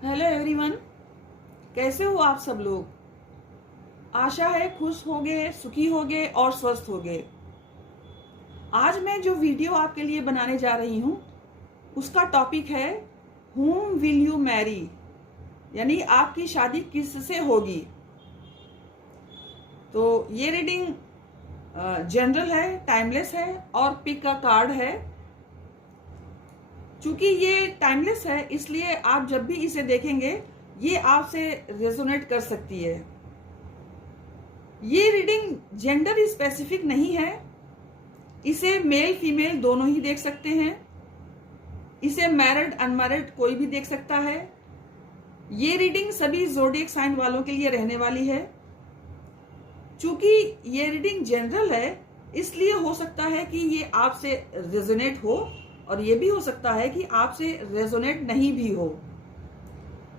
Hello everyone, कैसे हो आप सब लोग। आशा है खुश होगे, सुखी होगे और स्वस्थ होगे। आज मैं जो वीडियो आपके लिए बनाने जा रही हूँ उसका टॉपिक है whom विल यू मैरी, यानी आपकी शादी किससे होगी। तो ये रीडिंग जनरल है, टाइमलेस है और पिक का कार्ड है। चूंकि ये टाइमलेस है इसलिए आप जब भी इसे देखेंगे ये आपसे रेजोनेट कर सकती है। ये रीडिंग जेंडर स्पेसिफिक नहीं है, इसे मेल फीमेल दोनों ही देख सकते हैं। इसे मैरिड अनमैरिड कोई भी देख सकता है। ये रीडिंग सभी ज़ोडिएक साइन वालों के लिए रहने वाली है। चूंकि ये रीडिंग जनरल है इसलिए हो सकता है कि ये आपसे रेजोनेट हो और ये भी हो सकता है कि आपसे रेजोनेट नहीं भी हो।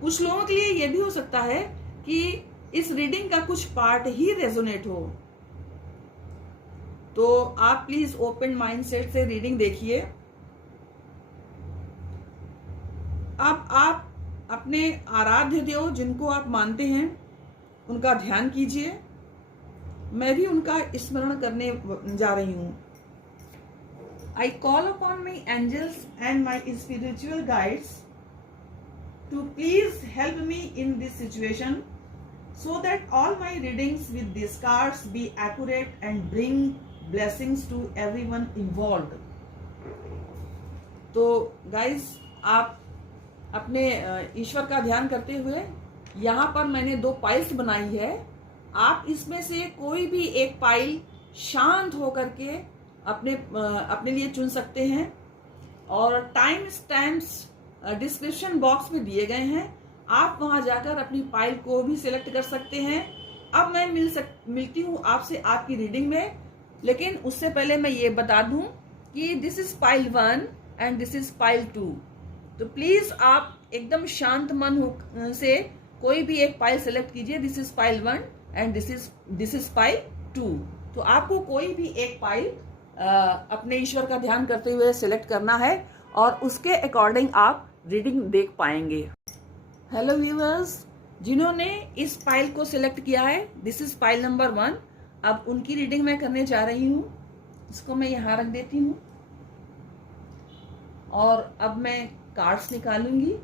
कुछ लोगों के लिए ये भी हो सकता है कि इस रीडिंग का कुछ पार्ट ही रेजोनेट हो। तो आप प्लीज ओपन माइंडसेट से रीडिंग देखिए। अब आप अपने आराध्य देव जिनको आप मानते हैं उनका ध्यान कीजिए। मैं भी उनका स्मरण करने जा रही हूं। I call upon my angels and my spiritual guides to please help me in this situation so that all my readings with these cards be accurate and bring blessings to everyone involved। तो guys, आप अपने ईश्वर का ध्यान करते हुए यहाँ पर मैंने 2 पाइल्स बनाई है। आप इसमें से कोई भी एक पाइल शांत होकर के अपने लिए चुन सकते हैं और टाइम स्टैम्प्स डिस्क्रिप्शन बॉक्स में दिए गए हैं। आप वहां जाकर अपनी पाइल को भी सिलेक्ट कर सकते हैं। अब मैं मिलती हूँ आपसे आपकी रीडिंग में, लेकिन उससे पहले मैं ये बता दूं कि this is pile 1 and this is pile 2। तो प्लीज आप एकदम शांत मन से कोई भी एक पाइल सिलेक्ट कीजिए। This is pile 1 and this is pile 2। तो आपको कोई भी एक पाइल अपने ईश्वर का ध्यान करते हुए सिलेक्ट करना है और उसके अकॉर्डिंग आप रीडिंग देख पाएंगे। हेलो व्यूअर्स, जिन्होंने इस पाइल को सिलेक्ट किया है, दिस इज पाइल नंबर 1। अब उनकी रीडिंग मैं करने जा रही हूँ। इसको मैं यहाँ रख देती हूँ और अब मैं कार्ड्स निकालूंगी।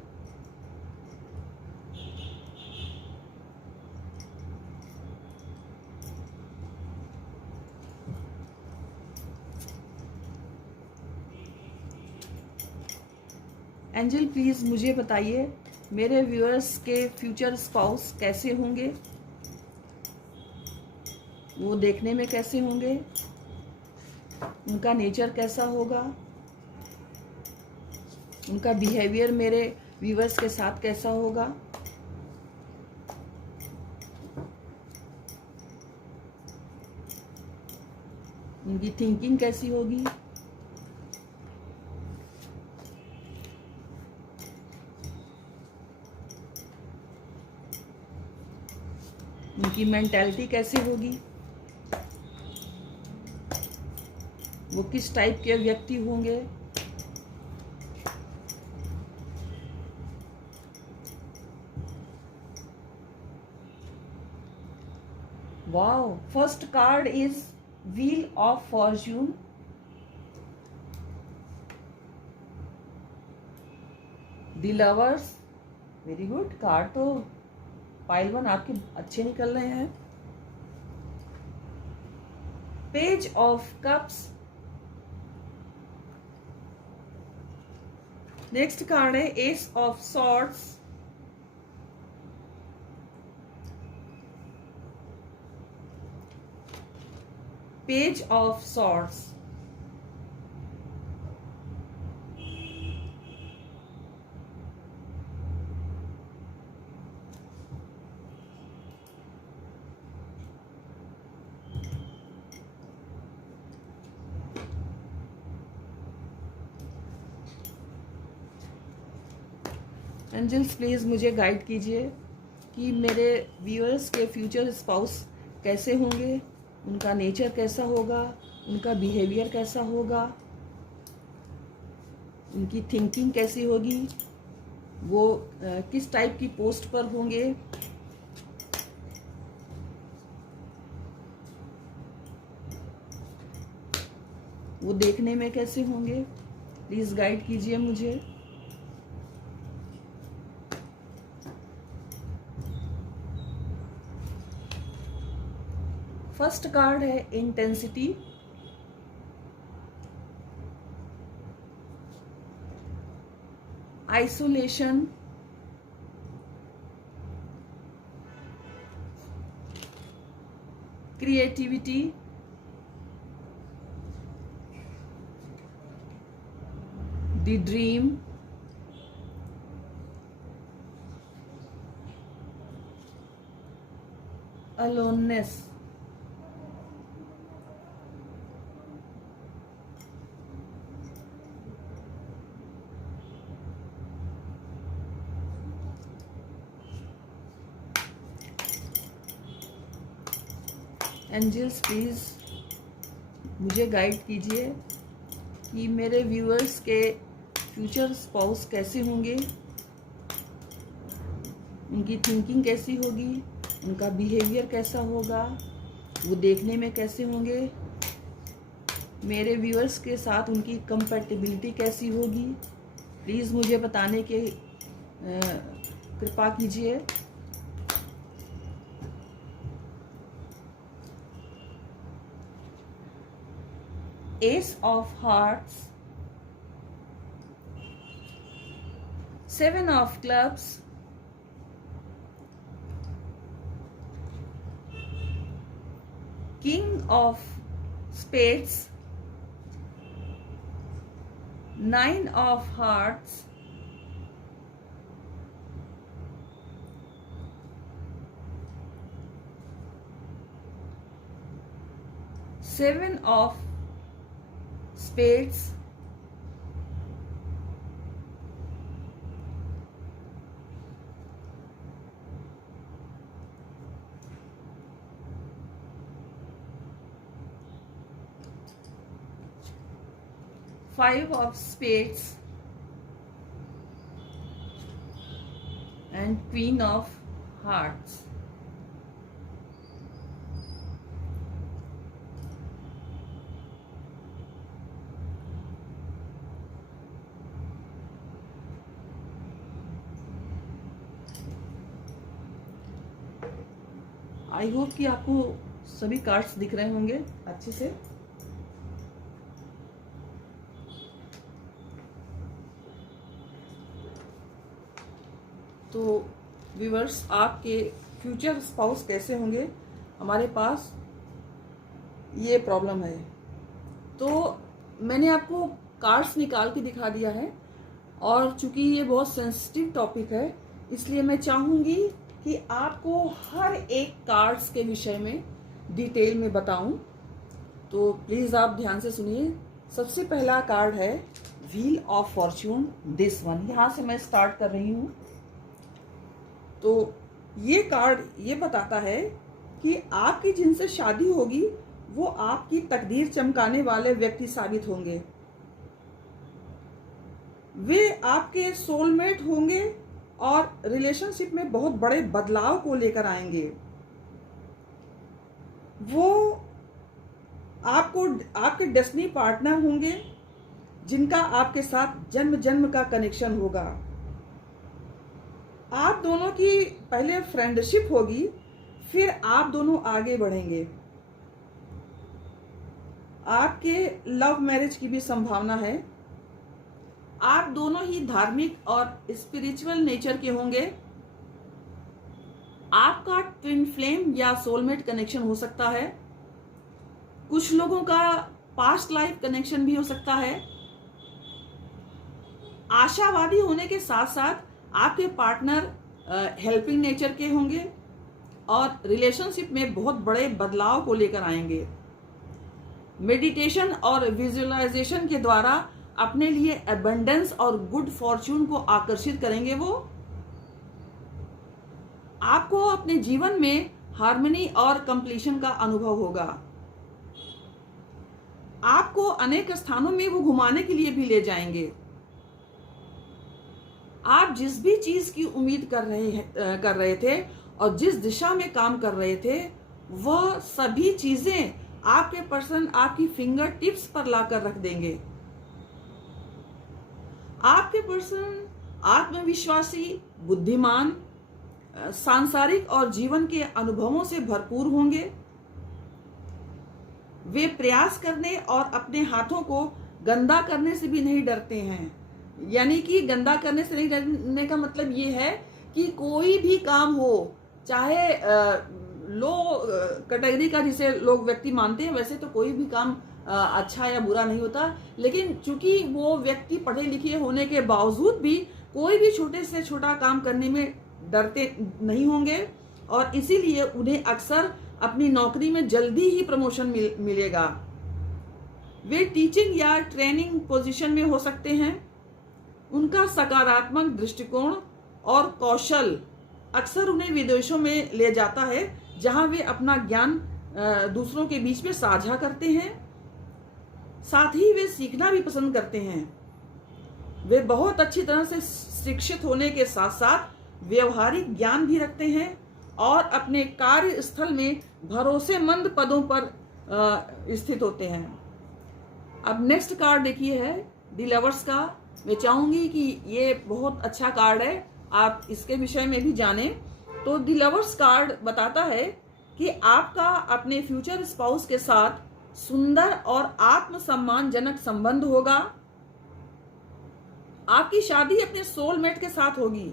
एंजल प्लीज मुझे बताइए मेरे व्यूअर्स के फ्यूचर स्पाउस कैसे होंगे, वो देखने में कैसे होंगे, उनका नेचर कैसा होगा, उनका बिहेवियर मेरे व्यूअर्स के साथ कैसा होगा। उनकी थिंकिंग कैसी होगी, उनकी मेंटालिटी कैसी होगी, वो किस टाइप के व्यक्ति होंगे। Wow, first card is wheel of fortune. The lovers, very good card. तो पाइल 1 आपके अच्छे निकल रहे हैं। Page of cups. Next card है ace of swords. Page of swords. Angels please मुझे गाइड कीजिए कि मेरे व्यूअर्स के फ्यूचर स्पाउस कैसे होंगे, उनका नेचर कैसा होगा, उनका बिहेवियर कैसा होगा, उनकी थिंकिंग कैसी होगी, वो किस टाइप की पोस्ट पर होंगे, वो देखने में कैसे होंगे, प्लीज गाइड कीजिए मुझे। फर्स्ट कार्ड है intensity, isolation, creativity, the dream, aloneness. Angels please मुझे गाइड कीजिए कि मेरे व्यूअर्स के फ्यूचर स्पाउस कैसे होंगे, उनकी थिंकिंग कैसी होगी, उनका बिहेवियर कैसा होगा, वो देखने में कैसे होंगे, मेरे व्यूअर्स के साथ उनकी कंपैटिबिलिटी कैसी होगी, प्लीज़ मुझे बताने के कृपा कीजिए। Ace of Hearts, Seven of Clubs, King of Spades, Nine of Hearts, Seven of Spades, Five of Spades and Queen of Hearts. I hope कि आपको सभी कार्ड्स दिख रहे होंगे अच्छे से। तो व्यूअर्स, आपके फ्यूचर स्पाउस कैसे होंगे, हमारे पास ये प्रॉब्लम है। तो मैंने आपको कार्ड्स निकाल के दिखा दिया है, और चूंकि ये बहुत सेंसिटिव टॉपिक है, इसलिए मैं चाहूंगी कि आपको हर एक कार्ड्स के विषय में डिटेल में बताऊं। तो प्लीज आप ध्यान से सुनिए। सबसे पहला कार्ड है wheel of Fortune, this one. यहां से मैं स्टार्ट कर रही हूं। तो ये कार्ड ये बताता है कि आपकी जिनसे शादी होगी वो आपकी तकदीर चमकाने वाले व्यक्ति साबित होंगे। वे आपके सोलमेट होंगे और रिलेशनशिप में बहुत बड़े बदलाव को लेकर आएंगे। वो आपको आपके डेस्टिनी पार्टनर होंगे जिनका आपके साथ जन्म जन्म का कनेक्शन होगा। आप दोनों की पहले फ्रेंडशिप होगी, फिर आप दोनों आगे बढ़ेंगे। आपके लव मैरिज की भी संभावना है। आप दोनों ही धार्मिक और स्पिरिचुअल नेचर के होंगे। आपका ट्विन फ्लेम या सोलमेट कनेक्शन हो सकता है। कुछ लोगों का पास्ट लाइफ कनेक्शन भी हो सकता है। आशावादी होने के साथ साथ आपके पार्टनर हेल्पिंग नेचर के होंगे और रिलेशनशिप में बहुत बड़े बदलाव को लेकर आएंगे। मेडिटेशन और विजुअलाइजेशन के द्वारा अपने लिए एबंडेंस और गुड फॉर्च्यून को आकर्षित करेंगे। वो आपको अपने जीवन में हार्मनी और कंप्लीशन का अनुभव होगा। आपको अनेक स्थानों में वो घुमाने के लिए भी ले जाएंगे। आप जिस भी चीज की उम्मीद कर रहे थे और जिस दिशा में काम कर रहे थे, वह सभी चीजें आपके पर्सन आपकी फिंगर टिप्स पर लाकर रख देंगे। आपके पर्सन आत्मविश्वासी, बुद्धिमान, सांसारिक और जीवन के अनुभवों से भरपूर होंगे। वे प्रयास करने और अपने हाथों को गंदा करने से भी नहीं डरते हैं। यानी कि गंदा करने से नहीं डरने का मतलब ये है कि कोई भी काम हो, चाहे लो कैटेगरी का जिसे लोग व्यक्ति मानते हैं, वैसे तो कोई भी काम अच्छा या बुरा नहीं होता, लेकिन चूंकि वो व्यक्ति पढ़े लिखे होने के बावजूद भी कोई भी छोटे से छोटा काम करने में डरते नहीं होंगे और इसीलिए उन्हें अक्सर अपनी नौकरी में जल्दी ही प्रमोशन मिलेगा। वे टीचिंग या ट्रेनिंग पोजीशन में हो सकते हैं। उनका सकारात्मक दृष्टिकोण और कौशल अक्सर उन्हें विदेशों में ले जाता है, जहां वे अपना ज्ञान दूसरों के बीच में साझा करते हैं। साथ ही वे सीखना भी पसंद करते हैं। वे बहुत अच्छी तरह से शिक्षित होने के साथ साथ व्यवहारिक ज्ञान भी रखते हैं और अपने कार्य स्थल में भरोसेमंद पदों पर स्थित होते हैं। अब नेक्स्ट कार्ड देखिए है द लवर्स का। मैं चाहूंगी कि ये बहुत अच्छा कार्ड है, आप इसके विषय में भी जानें। तो द लवर्स कार्ड बताता है कि आपका अपने फ्यूचर स्पाउस के साथ सुंदर और आत्मसम्मानजनक संबंध होगा। आपकी शादी अपने सोलमेट के साथ होगी।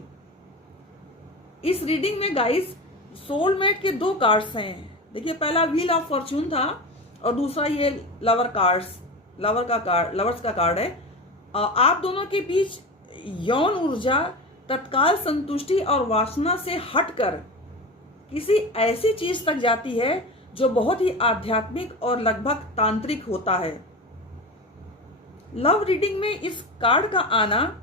इस रीडिंग में गाइस सोलमेट के दो कार्ड्स हैं। देखिए, पहला व्हील ऑफ फॉर्चून था और दूसरा ये लवर्स का कार्ड है। आप दोनों के बीच यौन ऊर्जा तत्काल संतुष्टि और वासना से हटकर किसी ऐसी चीज तक जाती है जो बहुत ही आध्यात्मिक और लगभग तांत्रिक होता है। लव रीडिंग में इस कार्ड का आना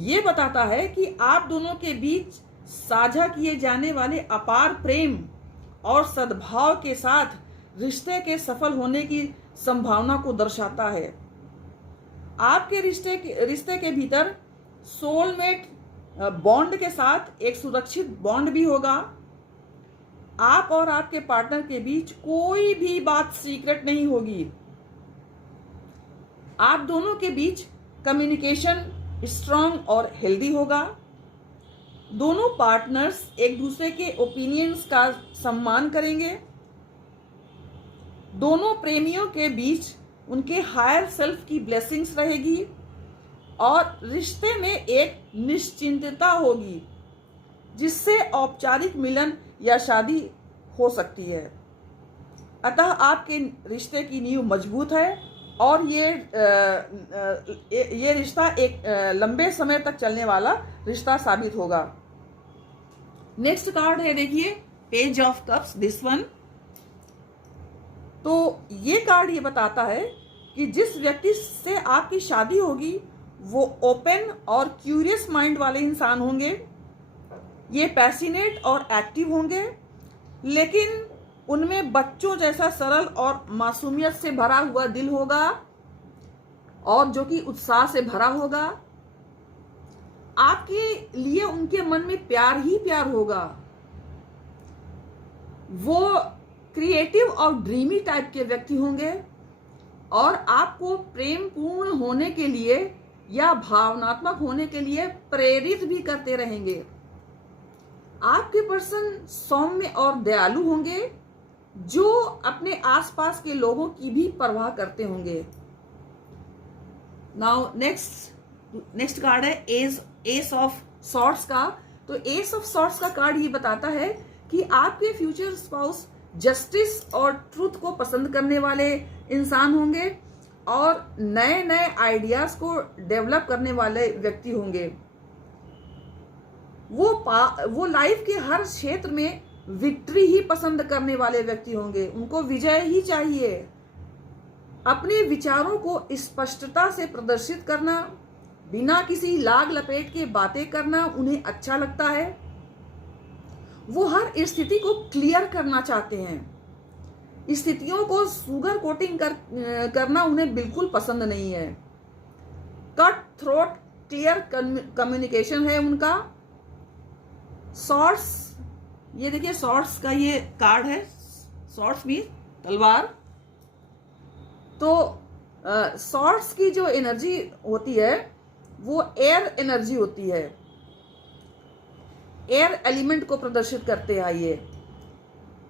ये बताता है कि आप दोनों के बीच साझा किए जाने वाले अपार प्रेम और सद्भाव के साथ रिश्ते के सफल होने की संभावना को दर्शाता है। आपके रिश्ते के भीतर सोलमेट बॉन्ड के साथ एक सुरक्षित बॉन्ड भी होगा। आप और आपके पार्टनर के बीच कोई भी बात सीक्रेट नहीं होगी। आप दोनों के बीच कम्युनिकेशन स्ट्रांग और हेल्दी होगा। दोनों पार्टनर्स एक दूसरे के ओपिनियंस का सम्मान करेंगे। दोनों प्रेमियों के बीच उनके हायर सेल्फ की ब्लेसिंग्स रहेगी और रिश्ते में एक निश्चिंतता होगी जिससे औपचारिक मिलन या शादी हो सकती है। अतः आपके रिश्ते की नींव मजबूत है और ये रिश्ता एक लंबे समय तक चलने वाला रिश्ता साबित होगा। नेक्स्ट कार्ड है, देखिए page of cups, this one. तो ये कार्ड ये बताता है कि जिस व्यक्ति से आपकी शादी होगी वो ओपन और क्यूरियस माइंड वाले इंसान होंगे। ये पैसिनेट और एक्टिव होंगे, लेकिन उनमें बच्चों जैसा सरल और मासूमियत से भरा हुआ दिल होगा और जो कि उत्साह से भरा होगा। आपके लिए उनके मन में प्यार ही प्यार होगा। वो क्रिएटिव और ड्रीमी टाइप के व्यक्ति होंगे और आपको प्रेम पूर्ण होने के लिए या भावनात्मक होने के लिए प्रेरित भी करते रहेंगे। आपके पर्सन सौम्य और दयालु होंगे जो अपने आसपास के लोगों की भी परवाह करते होंगे। नाउ नेक्स्ट कार्ड है एस ऑफ सॉर्ड्स का। तो एस ऑफ सॉर्ड्स का कार्ड ये बताता है कि आपके फ्यूचर स्पाउस जस्टिस और ट्रूथ को पसंद करने वाले इंसान होंगे और नए नए आइडियाज को डेवलप करने वाले व्यक्ति होंगे। वो लाइफ के हर क्षेत्र में विक्ट्री ही पसंद करने वाले व्यक्ति होंगे। उनको विजय ही चाहिए। अपने विचारों को स्पष्टता से प्रदर्शित करना, बिना किसी लाग लपेट के बातें करना उन्हें अच्छा लगता है। वो हर स्थिति को क्लियर करना चाहते हैं। स्थितियों को सुगर कोटिंग करना उन्हें बिल्कुल पसंद नहीं है। कट थ्रोट क्लियर कम्युनिकेशन है उनका। सॉर्ड्स, ये देखिए सॉर्ड्स का ये कार्ड है, सॉर्ड्स मीन तलवार। तो सॉर्ड्स की जो एनर्जी होती है वो एयर एनर्जी होती है, एयर एलिमेंट को प्रदर्शित करते हैं। ये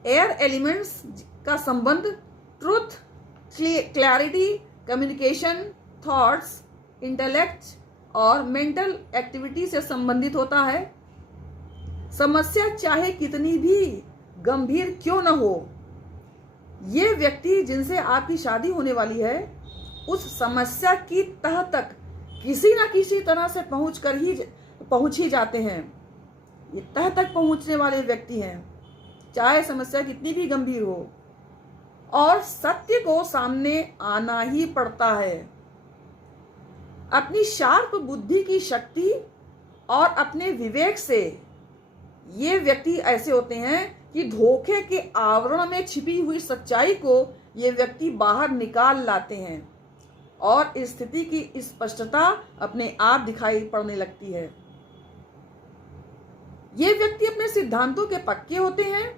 एयर एलिमेंट्स का संबंध truth, clarity, communication, thoughts, intellect और मेंटल एक्टिविटी से संबंधित होता है। समस्या चाहे कितनी भी गंभीर क्यों न हो, ये व्यक्ति जिनसे आपकी शादी होने वाली है उस समस्या की तह तक किसी ना किसी तरह से पहुंच ही जाते हैं। ये तह तक पहुंचने वाले व्यक्ति हैं, चाहे समस्या कितनी भी गंभीर हो, और सत्य को सामने आना ही पड़ता है। अपनी शार्प बुद्धि की शक्ति और अपने विवेक से ये व्यक्ति ऐसे होते हैं कि धोखे के आवरण में छिपी हुई सच्चाई को ये व्यक्ति बाहर निकाल लाते हैं और स्थिति की स्पष्टता अपने आप दिखाई पड़ने लगती है। ये व्यक्ति अपने सिद्धांतों के पक्के होते हैं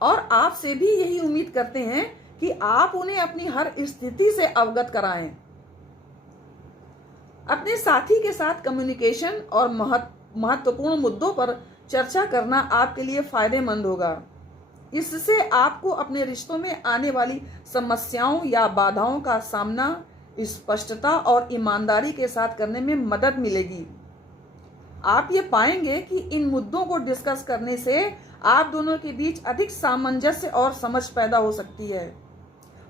और आपसे भी यही उम्मीद करते हैं कि आप उन्हें अपनी हर स्थिति से अवगत कराएं। अपने साथी के साथ कम्युनिकेशन और महत्वपूर्ण मुद्दों पर चर्चा करना आपके लिए फायदेमंद होगा। इससे आपको अपने रिश्तों में आने वाली समस्याओं या बाधाओं का सामना स्पष्टता और ईमानदारी के साथ करने में मदद मिलेगी। आप ये पाएंगे कि इन मुद्दों को डिस्कस करने से आप दोनों के बीच अधिक सामंजस्य और समझ पैदा हो सकती है।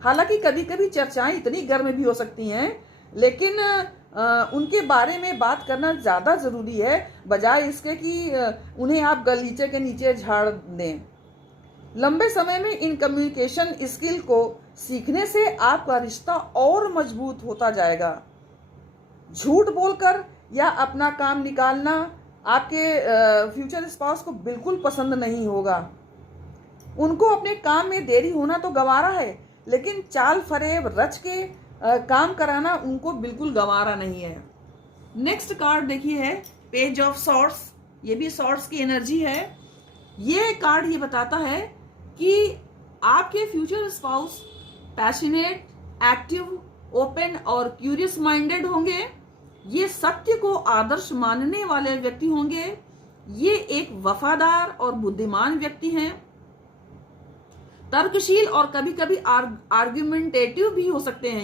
हालांकि कभी कभी चर्चाएं इतनी गर्म भी हो सकती हैं, लेकिन उनके बारे में बात करना ज़्यादा ज़रूरी है, बजाय इसके कि उन्हें आप गलीचे के नीचे झाड़ दें। लंबे समय में इन कम्युनिकेशन स्किल को सीखने से आपका रिश्ता और मजबूत होता जाएगा। झूठ बोलकर या अपना काम निकालना आपके फ्यूचर स्पाउस को बिल्कुल पसंद नहीं होगा। उनको अपने काम में देरी होना तो गवारा है, लेकिन चाल फरेब रच के काम कराना उनको बिल्कुल गवारा नहीं है। नेक्स्ट कार्ड देखिए है पेज ऑफ सॉर्ड्स। ये भी सॉर्ड्स की एनर्जी है। ये कार्ड ये बताता है कि आपके future spouse passionate, active, open और क्यूरियस माइंडेड होंगे। ये सत्य को आदर्श मानने वाले व्यक्ति होंगे। ये एक वफादार और बुद्धिमान व्यक्ति हैं। तर्कशील और कभी कभी आर्ग्यूमेंटेटिव भी हो सकते हैं।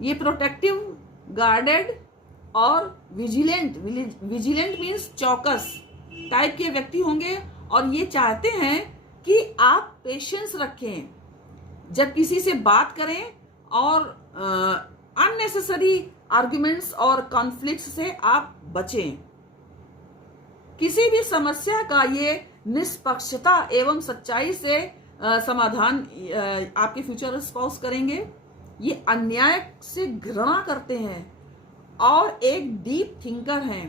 ये प्रोटेक्टिव, गार्डेड और विजिलेंट मीन्स चौकस टाइप के व्यक्ति होंगे, और ये चाहते हैं कि आप पेशेंस रखें जब किसी से बात करें और अननेसेसरी आर्ग्यूमेंट्स और कॉन्फ्लिक्ट्स से आप बचें। किसी भी समस्या का ये निष्पक्षता एवं सच्चाई से समाधान आपके फ्यूचर स्पाउस करेंगे। ये अन्याय से घृणा करते हैं और एक डीप थिंकर हैं।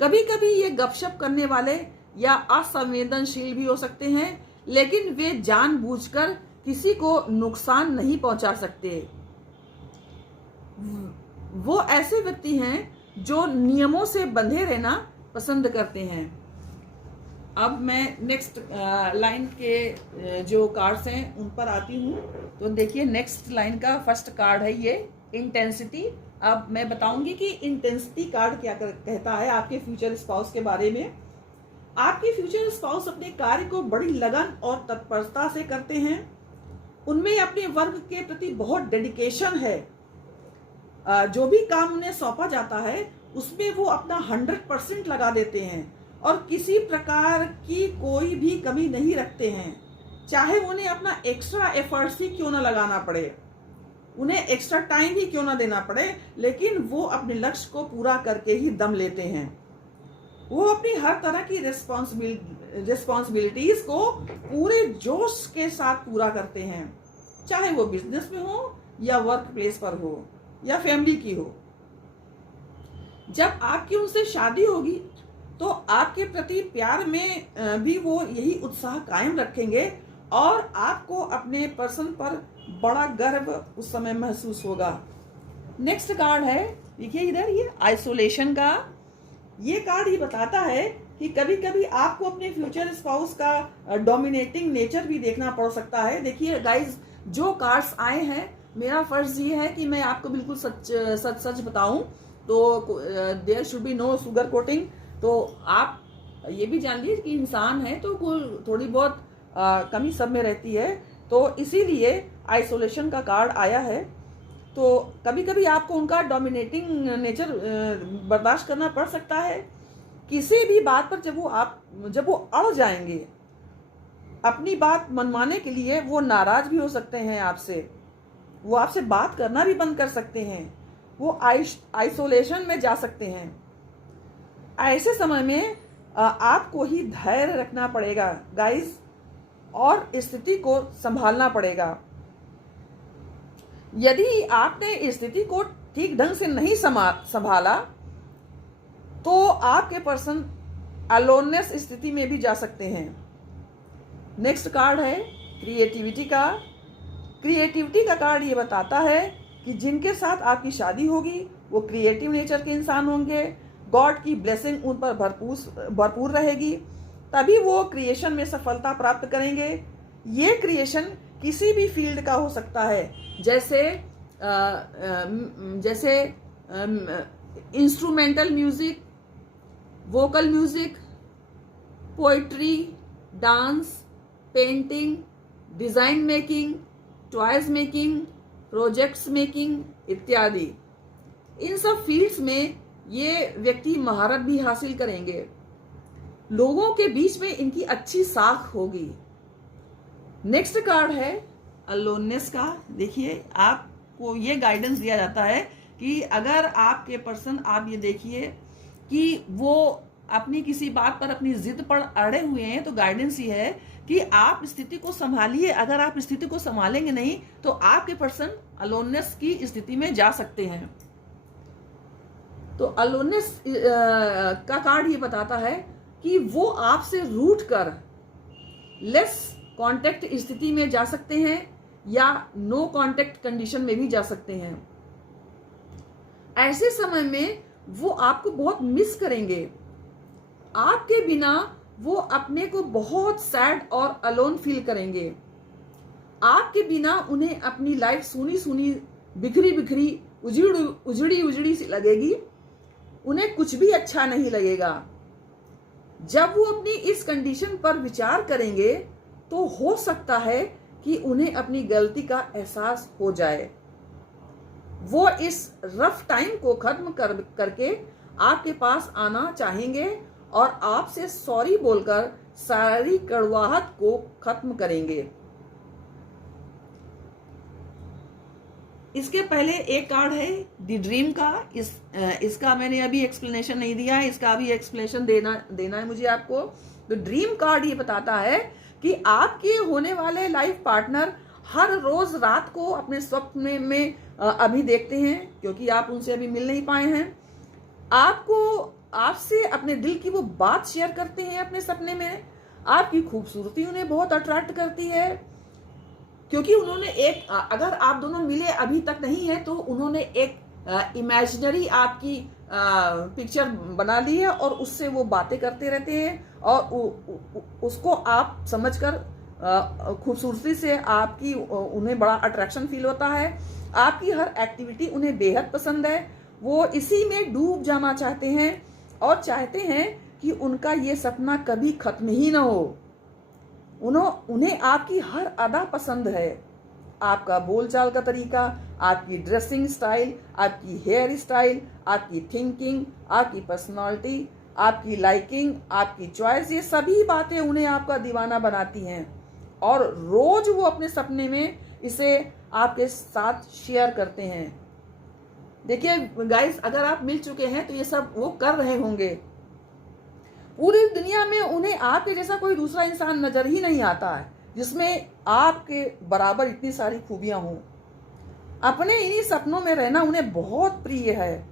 कभी कभी ये गपशप करने वाले या असंवेदनशील भी हो सकते हैं, लेकिन वे जानबूझकर किसी को नुकसान नहीं पहुंचा सकते। वो ऐसे व्यक्ति हैं जो नियमों से बंधे रहना पसंद करते हैं। अब मैं नेक्स्ट लाइन के जो कार्ड्स हैं उन पर आती हूँ। तो देखिए नेक्स्ट लाइन का फर्स्ट कार्ड है ये इंटेंसिटी। अब मैं बताऊंगी कि इंटेंसिटी कार्ड क्या कहता है आपके फ्यूचर स्पाउस के बारे में। आपके फ्यूचर स्पाउस अपने कार्य को बड़ी लगन और तत्परता से करते हैं। उनमें अपने वर्क के प्रति बहुत डेडिकेशन है। जो भी काम उन्हें सौंपा जाता है उसमें वो अपना 100% लगा देते हैं और किसी प्रकार की कोई भी कमी नहीं रखते हैं, चाहे उन्हें अपना एक्स्ट्रा एफर्ट्स ही क्यों ना लगाना पड़े, उन्हें एक्स्ट्रा टाइम ही क्यों ना देना पड़े, लेकिन वो अपने लक्ष्य को पूरा करके ही दम लेते हैं। वो अपनी हर तरह की रिस्पॉन्सिबिलिटीज को पूरे जोश के साथ पूरा करते हैं, चाहे वो बिजनेस में हो या वर्क प्लेस पर हो या फैमिली की हो। जब आपकी उनसे शादी होगी तो आपके प्रति प्यार में भी वो यही उत्साह कायम रखेंगे और आपको अपने पर्सन पर बड़ा गर्व उस समय महसूस होगा। नेक्स्ट कार्ड है देखिए इधर ये आइसोलेशन का ये कार्ड ये बताता है कि कभी कभी आपको अपने फ्यूचर स्पाउस का डोमिनेटिंग नेचर भी देखना पड़ सकता है। देखिए गाइज, जो कार्ड्स आए हैं, मेरा फर्ज ये है कि मैं आपको बिल्कुल सच बताऊं, तो there should be no sugar coating. तो आप ये भी जान लीजिए कि इंसान है तो थोड़ी बहुत कमी सब में रहती है, तो इसीलिए आइसोलेशन का कार्ड आया है। तो कभी कभी आपको उनका डोमिनेटिंग नेचर बर्दाश्त करना पड़ सकता है। किसी भी बात पर जब वो अड़ जाएंगे, अपनी बात मनवाने के लिए वो नाराज भी हो सकते हैं आपसे, वो आपसे बात करना भी बंद कर सकते हैं, वो आइसोलेशन में जा सकते हैं। ऐसे समय में आपको ही धैर्य रखना पड़ेगा गाइस, और स्थिति को संभालना पड़ेगा। यदि आपने स्थिति को ठीक ढंग से नहीं संभाला तो आपके पर्सन अलोननेस स्थिति में भी जा सकते हैं। नेक्स्ट कार्ड है क्रिएटिविटी का। क्रिएटिविटी का कार्ड ये बताता है कि जिनके साथ आपकी शादी होगी वो क्रिएटिव नेचर के इंसान होंगे। गॉड की ब्लेसिंग उन पर भरपूर रहेगी, तभी वो क्रिएशन में सफलता प्राप्त करेंगे। ये क्रिएशन किसी भी फील्ड का हो सकता है, जैसे instrumental music, vocal music, poetry, dance, painting, design making, toys making, projects making इत्यादि। इन सब फील्ड्स में ये व्यक्ति महारत भी हासिल करेंगे। लोगों के बीच में इनकी अच्छी साख होगी। नेक्स्ट कार्ड है अलोननेस का। देखिए आपको ये गाइडेंस दिया जाता है कि अगर आपके पर्सन, आप ये देखिए कि वो अपनी किसी बात पर अपनी जिद पर अड़े हुए हैं, तो गाइडेंस ये है कि आप स्थिति को संभालिए। अगर आप स्थिति को संभालेंगे नहीं तो आपके पर्सन अलोननेस की स्थिति में जा सकते हैं। तो अलोननेस का कार्ड ये बताता है कि वो आपसे रूठ कर लेस कांटेक्ट स्थिति में जा सकते हैं या नो कांटेक्ट कंडीशन में भी जा सकते हैं। ऐसे समय में वो आपको बहुत मिस करेंगे। आपके बिना वो अपने को बहुत सैड और अलोन फील करेंगे। आपके बिना उन्हें अपनी लाइफ सुनी सुनी, बिखरी बिखरी, उजड़ी सी लगेगी। उन्हें कुछ भी अच्छा नहीं लगेगा। जब वो अपनी इस कंडीशन पर विचार करेंगे तो हो सकता है कि उन्हें अपनी गलती का एहसास हो जाए। वो इस रफ टाइम को खत्म करके आपके पास आना चाहेंगे और आपसे सॉरी बोलकर सारी कड़वाहट को खत्म करेंगे। इसके पहले एक कार्ड है द ड्रीम का। इसका मैंने अभी एक्सप्लेनेशन नहीं दिया है, इसका अभी एक्सप्लेनेशन देना है मुझे आपको। तो ड्रीम कार्ड ये बताता है कि आपके होने वाले लाइफ पार्टनर हर रोज रात को अपने स्वप्न में अभी देखते हैं, क्योंकि आप उनसे अभी मिल नहीं पाए हैं। आपसे अपने दिल की वो बात शेयर करते हैं अपने सपने में। आपकी खूबसूरती उन्हें बहुत अट्रैक्ट करती है, क्योंकि उन्होंने अगर आप दोनों मिले अभी तक नहीं है तो उन्होंने एक इमेजिनरी आपकी पिक्चर बना ली है और उससे वो बातें करते रहते हैं और उसको आप समझकर खूबसूरती से आपकी उन्हें बड़ा अट्रैक्शन फील होता है। आपकी हर एक्टिविटी उन्हें बेहद पसंद है। वो इसी में डूब जाना चाहते हैं और चाहते हैं कि उनका ये सपना कभी खत्म ही ना हो। उन्हें आपकी हर अदा पसंद है। आपका बोलचाल का तरीका, आपकी ड्रेसिंग स्टाइल, आपकी हेयर स्टाइल, आपकी थिंकिंग, आपकी पर्सनालिटी, आपकी लाइकिंग, आपकी चॉइस, ये सभी बातें उन्हें आपका दीवाना बनाती हैं और रोज वो अपने सपने में इसे आपके साथ शेयर करते हैं। देखिए गाइस, अगर आप मिल चुके हैं तो ये सब वो कर रहे होंगे। पूरी दुनिया में उन्हें आपके जैसा कोई दूसरा इंसान नजर ही नहीं आता है जिसमें आपके बराबर इतनी सारी खूबियां हों। अपने इन्हीं सपनों में रहना उन्हें बहुत प्रिय है।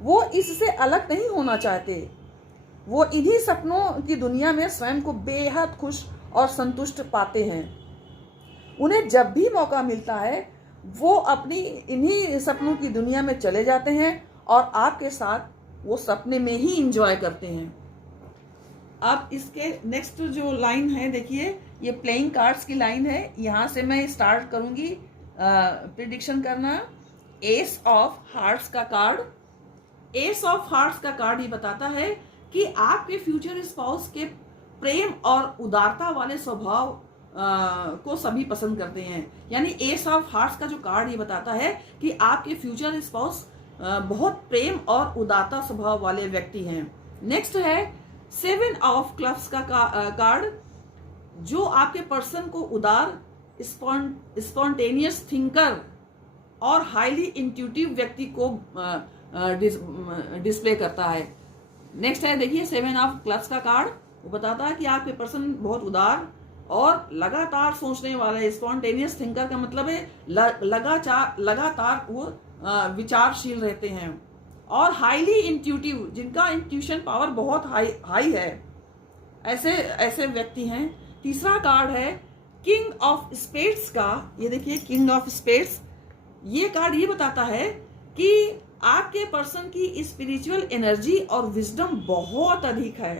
वो इससे अलग नहीं होना चाहते। वो इन्हीं सपनों की दुनिया में स्वयं को बेहद खुश और संतुष्ट पाते हैं। उन्हें जब भी मौका मिलता है वो अपनी इन्हीं सपनों की दुनिया में चले जाते हैं और आपके साथ वो सपने में ही इंजॉय करते हैं। अब इसके नेक्स्ट जो लाइन है देखिए, ये प्लेइंग कार्ड्स की लाइन है। यहाँ से मैं स्टार्ट करूंगी प्रिडिक्शन करना। एस ऑफ हार्ट्स का कार्ड, एस ऑफ हार्ट्स का कार्ड ये बताता है कि आपके फ्यूचर स्पाउस के प्रेम और उदारता वाले स्वभाव को सभी पसंद करते हैं। यानी एस ऑफ हार्ट्स का जो कार्ड ये बताता है कि आपके फ्यूचर स्पाउस बहुत प्रेम और उदारता स्वभाव वाले व्यक्ति हैं। नेक्स्ट है 7 ऑफ क्लब्स का कार्ड, जो आपके पर्सन को उदार, स्पॉन्टेनियस थिंकर और हाईली इंट्यूटिव व्यक्ति को डिस्प्ले करता है। नेक्स्ट है देखिए 7 ऑफ क्लब्स का कार्ड, वो बताता है कि आपके पर्सन बहुत उदार और लगातार सोचने वाला है। स्पॉन्टेनियस थिंकर का मतलब है लगातार वो विचारशील रहते हैं और हाईली इंट्यूटिव, जिनका इंट्यूशन पावर बहुत हाई है, ऐसे व्यक्ति हैं। तीसरा कार्ड है किंग ऑफ स्पेड्स का, ये देखिए किंग ऑफ स्पेड्स, ये कार्ड ये बताता है कि आपके पर्सन की स्पिरिचुअल एनर्जी और विजडम बहुत अधिक है।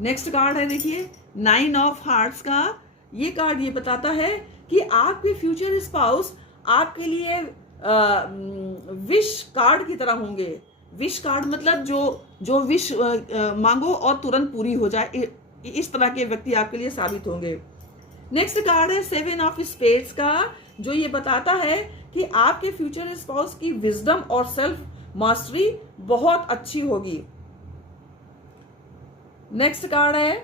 नेक्स्ट कार्ड है देखिए 9 ऑफ हार्ट्स का, ये कार्ड ये बताता है कि आपके फ्यूचर स्पाउस आपके लिए विश कार्ड की तरह होंगे। विश कार्ड मतलब जो विश मांगो और तुरंत पूरी हो जाए, इस तरह के व्यक्ति आपके लिए साबित होंगे। नेक्स्ट कार्ड है 7 ऑफ स्पेड्स का, जो ये बताता है कि आपके फ्यूचर स्पाउस की विजडम और सेल्फ मास्टरी बहुत अच्छी होगी। नेक्स्ट कार्ड है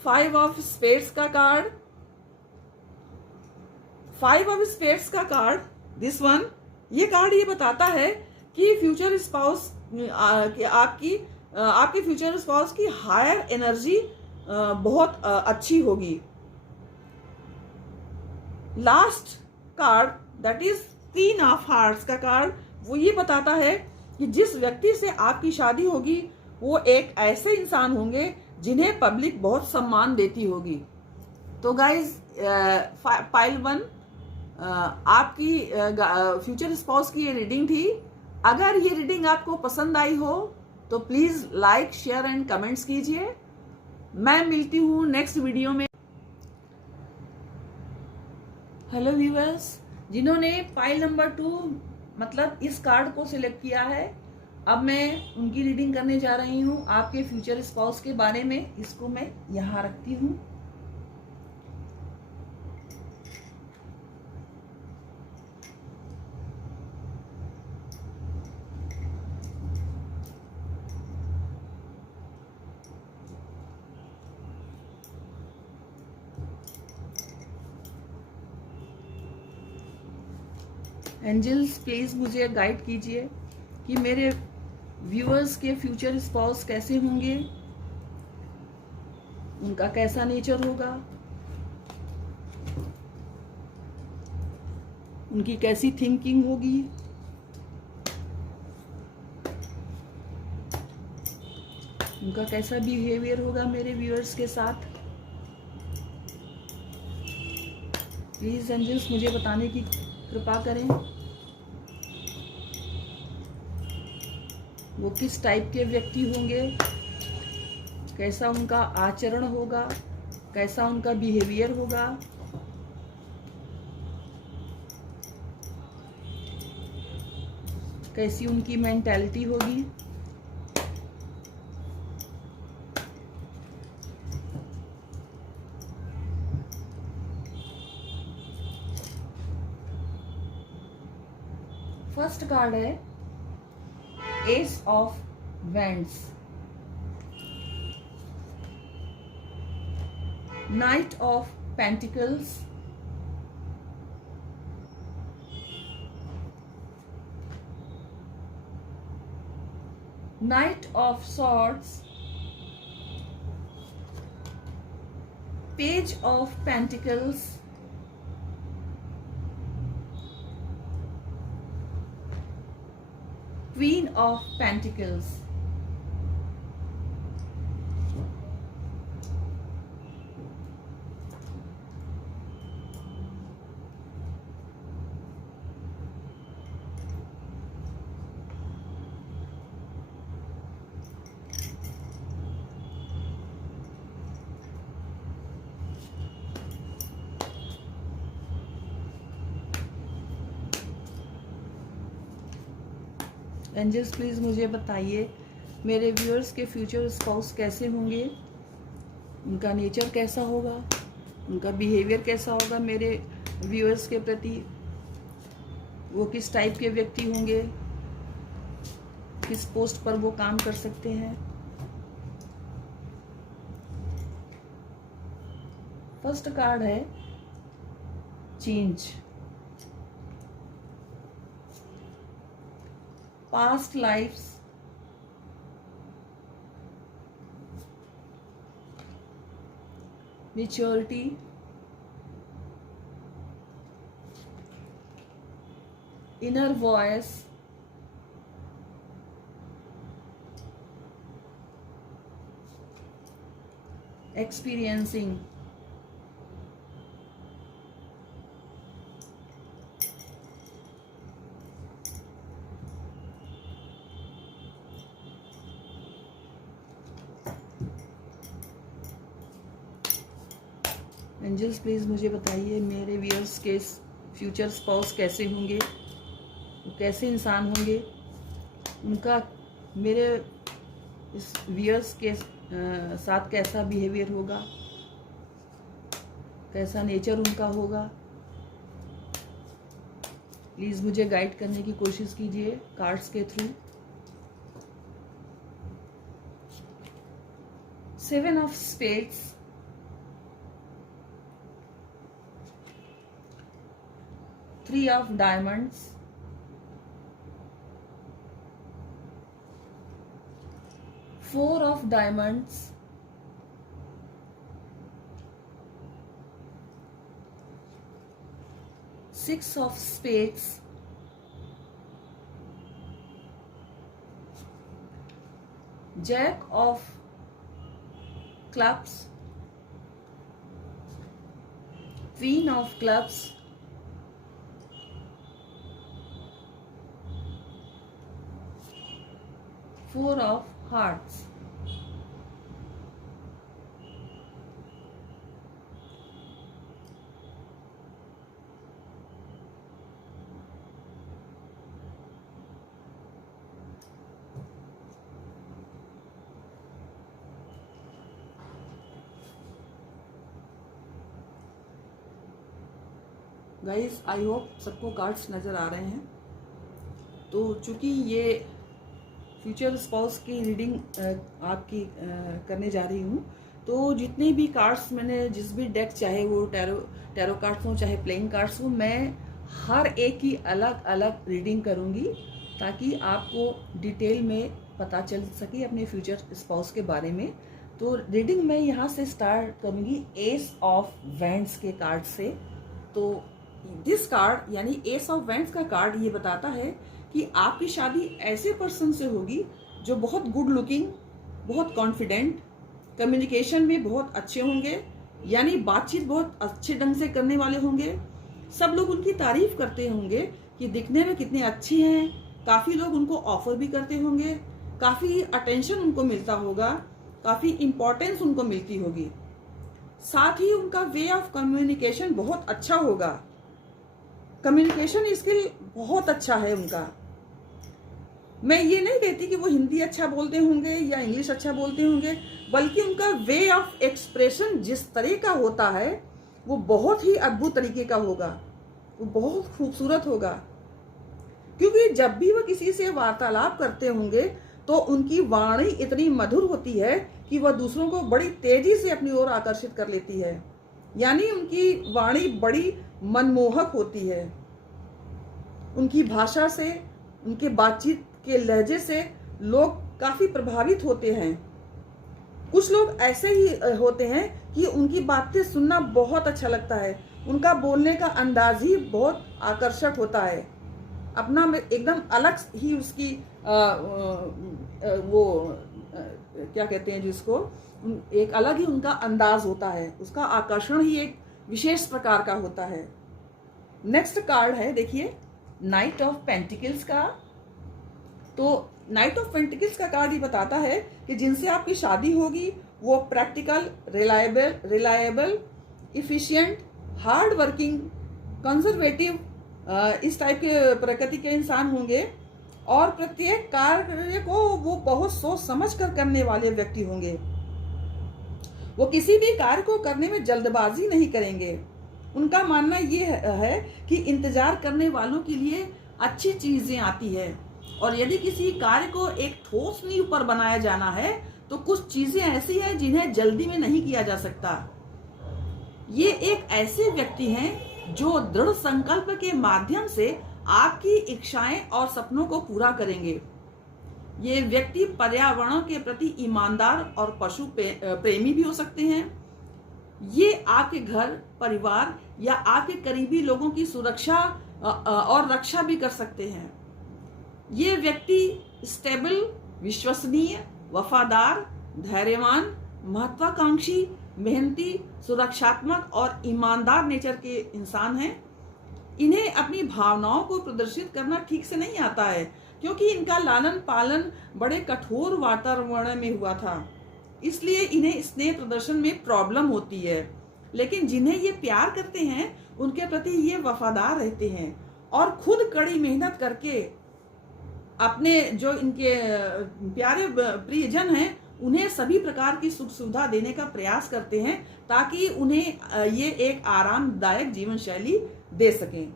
5 ऑफ स्पेड्स का कार्ड। 5 ऑफ स्पेड्स का कार्ड, दिस वन, ये कार्ड ये बताता है कि फ्यूचर स्पाउस आपके फ्यूचर स्पाउस की हायर एनर्जी बहुत अच्छी होगी। Last card that is 3 of hearts का कार्ड, वो ये बताता है कि जिस व्यक्ति से आपकी शादी होगी वो एक ऐसे इंसान होंगे जिन्हें पब्लिक बहुत सम्मान देती होगी। तो गाइज पाइल 1 आपकी फ्यूचर स्पाउस की ये रीडिंग थी। अगर ये रीडिंग आपको पसंद आई हो तो please like, share and comments कीजिए। मैं मिलती हूँ नेक्स्ट वीडियो में। हेलो व्यूअर्स, जिन्होंने पाइल नंबर 2 मतलब इस कार्ड को सिलेक्ट किया है, अब मैं उनकी रीडिंग करने जा रही हूँ आपके फ्यूचर स्पाउस के बारे में। इसको मैं यहाँ रखती हूँ। एंजल्स प्लीज मुझे गाइड कीजिए कि मेरे व्यूअर्स के फ्यूचर स्पाउस कैसे होंगे, उनका कैसा नेचर होगा, उनकी कैसी थिंकिंग होगी, उनका कैसा बिहेवियर होगा मेरे व्यूअर्स के साथ। प्लीज एंजल्स मुझे बताने की कृपा करें वो किस टाइप के व्यक्ति होंगे, कैसा उनका आचरण होगा, कैसा उनका बिहेवियर होगा, कैसी उनकी मेंटालिटी होगी। फर्स्ट कार्ड है ace of wands, knight of pentacles, knight of swords, page of pentacles, Queen of Pentacles. Angels please मुझे बताइए मेरे व्यूअर्स के फ्यूचर स्पाउस कैसे होंगे, उनका नेचर कैसा होगा, उनका बिहेवियर कैसा होगा मेरे व्यूअर्स के प्रति, वो किस टाइप के व्यक्ति होंगे, किस पोस्ट पर वो काम कर सकते हैं। फर्स्ट कार्ड है change, past lifes, maturity, inner voice, experiencing, angels please मुझे बताइए मेरे व्यूअर्स के फ्यूचर स्पाउस कैसे होंगे, वो कैसे इंसान होंगे, उनका मेरे इस व्यूअर्स के साथ कैसा बिहेवियर होगा, कैसा नेचर उनका होगा। प्लीज़ मुझे गाइड करने की कोशिश कीजिए कार्ड्स के through. 7 of spades, 3 of diamonds, 4 of diamonds, 6 of spades, Jack of clubs, Queen of clubs, Four of hearts, guys I hope सबको कार्ड्स नज़र आ रहे हैं। तो चूंकि ये फ्यूचर स्पाउस की रीडिंग आपकी करने जा रही हूँ, तो जितने भी कार्ड्स मैंने जिस भी डेक, चाहे वो टैरो कार्ड्स हो चाहे प्लेइंग कार्ड्स हो, मैं हर एक की अलग अलग रीडिंग करूँगी ताकि आपको डिटेल में पता चल सके अपने फ्यूचर स्पाउस के बारे में। तो रीडिंग मैं यहाँ से स्टार्ट करूँगी एस ऑफ वैंड्स के कार्ड से। तो दिस कार्ड यानी एस ऑफ वैंड्स का कार्ड ये बताता है कि आपकी शादी ऐसे पर्सन से होगी जो बहुत गुड लुकिंग, बहुत कॉन्फिडेंट, कम्युनिकेशन में बहुत अच्छे होंगे, यानी बातचीत बहुत अच्छे ढंग से करने वाले होंगे। सब लोग उनकी तारीफ करते होंगे कि दिखने में कितने अच्छे हैं, काफ़ी लोग उनको ऑफर भी करते होंगे, काफ़ी अटेंशन उनको मिलता होगा, काफ़ी इम्पोर्टेंस उनको मिलती होगी। साथ ही उनका वे ऑफ कम्युनिकेशन बहुत अच्छा होगा, कम्युनिकेशन स्किल बहुत अच्छा है उनका। मैं ये नहीं कहती कि वो हिंदी अच्छा बोलते होंगे या इंग्लिश अच्छा बोलते होंगे, बल्कि उनका वे ऑफ एक्सप्रेशन जिस तरह का होता है वो बहुत ही अद्भुत तरीके का होगा, वो बहुत खूबसूरत होगा। क्योंकि जब भी वो किसी से वार्तालाप करते होंगे तो उनकी वाणी इतनी मधुर होती है कि वह दूसरों को बड़ी तेजी से अपनी ओर आकर्षित कर लेती है, यानी उनकी वाणी बड़ी मनमोहक होती है। उनकी भाषा से, उनके बातचीत के लहजे से लोग काफ़ी प्रभावित होते हैं। कुछ लोग ऐसे ही होते हैं कि उनकी बातें सुनना बहुत अच्छा लगता है, उनका बोलने का अंदाज ही बहुत आकर्षक होता है, अपना एकदम अलग ही उसकी क्या कहते हैं जिसको, एक अलग ही उनका अंदाज होता है, उसका आकर्षण ही एक विशेष प्रकार का होता है। नेक्स्ट कार्ड है देखिए नाइट ऑफ पेंटिकल्स का। तो नाइट ऑफ पेंटिकल्स का कार्ड ये बताता है कि जिनसे आपकी शादी होगी वो practical, reliable, efficient, hard working, conservative, इस टाइप के प्रकृति के इंसान होंगे। और प्रत्येक कार्य को वो बहुत सोच समझ कर करने वाले व्यक्ति होंगे। वो किसी भी कार्य को करने में जल्दबाजी नहीं करेंगे। उनका मानना ये है कि इंतजार करने वालों के लिए अच्छी चीजें आती है, और यदि किसी कार्य को एक ठोस नींव पर बनाया जाना है तो कुछ चीजें ऐसी हैं जिन्हें जल्दी में नहीं किया जा सकता। ये एक ऐसे व्यक्ति हैं जो दृढ़ संकल्प के माध्यम से आपकी इच्छाएं और सपनों को पूरा करेंगे। ये व्यक्ति पर्यावरण के प्रति ईमानदार और पशु प्रेमी भी हो सकते हैं। ये आपके घर, परिवार या आपके करीबी लोगों की सुरक्षा और रक्षा भी कर सकते हैं। ये व्यक्ति स्टेबल, विश्वसनीय, वफादार, धैर्यवान, महत्वाकांक्षी, मेहनती, सुरक्षात्मक और ईमानदार नेचर के इंसान हैं। इन्हें अपनी भावनाओं को प्रदर्शित करना ठीक से नहीं आता है, क्योंकि इनका लालन पालन बड़े कठोर वातावरण में हुआ था, इसलिए इन्हें स्नेह प्रदर्शन में प्रॉब्लम होती है। लेकिन जिन्हें ये प्यार करते हैं उनके प्रति ये वफादार रहते हैं और खुद कड़ी मेहनत करके अपने जो इनके प्यारे प्रियजन हैं उन्हें सभी प्रकार की सुख सुविधा देने का प्रयास करते हैं, ताकि उन्हें ये एक आरामदायक जीवन शैली दे सकें।